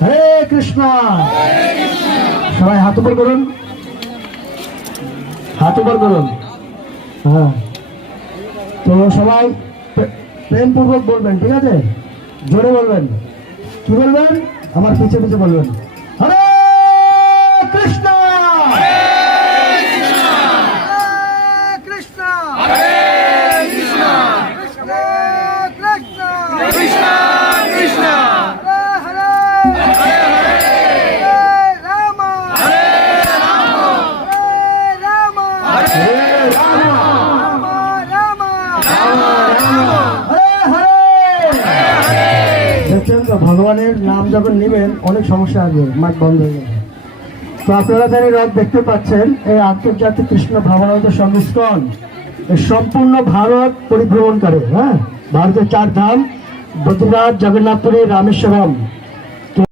হরে কৃষ্ণ। সবাই হাত উপর করুন, হাত উপর করুন। হ্যাঁ, তো সবাই প্রেমপূর্বক বলবেন, ঠিক আছে? জোরে বলবেন। কি বলবেন? আমার পিছে পিছে বলবেন, হরে কৃষ্ণ। ভগবানের নাম যখন নেবেন অনেক সমস্যা আসবে, মাইক বন্ধ হয়ে যাবে। তো আপনারা যারা রথ দেখতে পাচ্ছেন, এই আন্তর্জাতিক কৃষ্ণ ভাবনামৃত সংমিশ্রণ সম্পূর্ণ ভারত পরিভ্রমণ করে। হ্যাঁ, ভারতের 4 ধাম বদ্রীনাথ, জগন্নাথপুরী, রামেশ্বরম